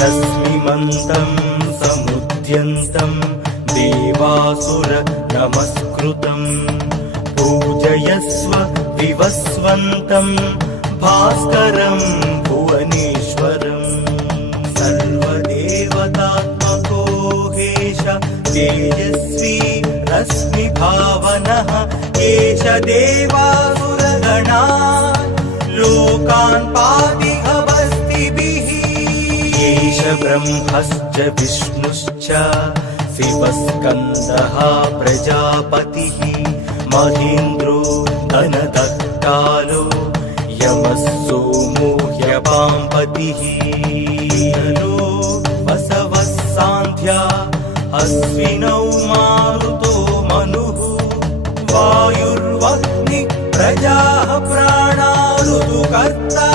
रश्मिमन्तं समुद्यन्तं देवासुर नमस्कृतं पूजयस्व विवस्वन्तं भास्करं भुवनेश्वरं सर्वदेवतात्मको हेश तेजस्वी रश्मिभावनः एष देवासुरगणा लोकान् पातिहवस्तिभिः एष ब्रह्मश्च विष्णुश्च शिवस्कन्दः प्रजापतिः महेन्द्रो धनदत्तालो यमः सोमो ह्यपाम्पतिः वसवः सान्ध्या अश्विनौ मारुतो मनुः वायुर्वह्निः प्रजाः प्राणा ऋतुकर्ता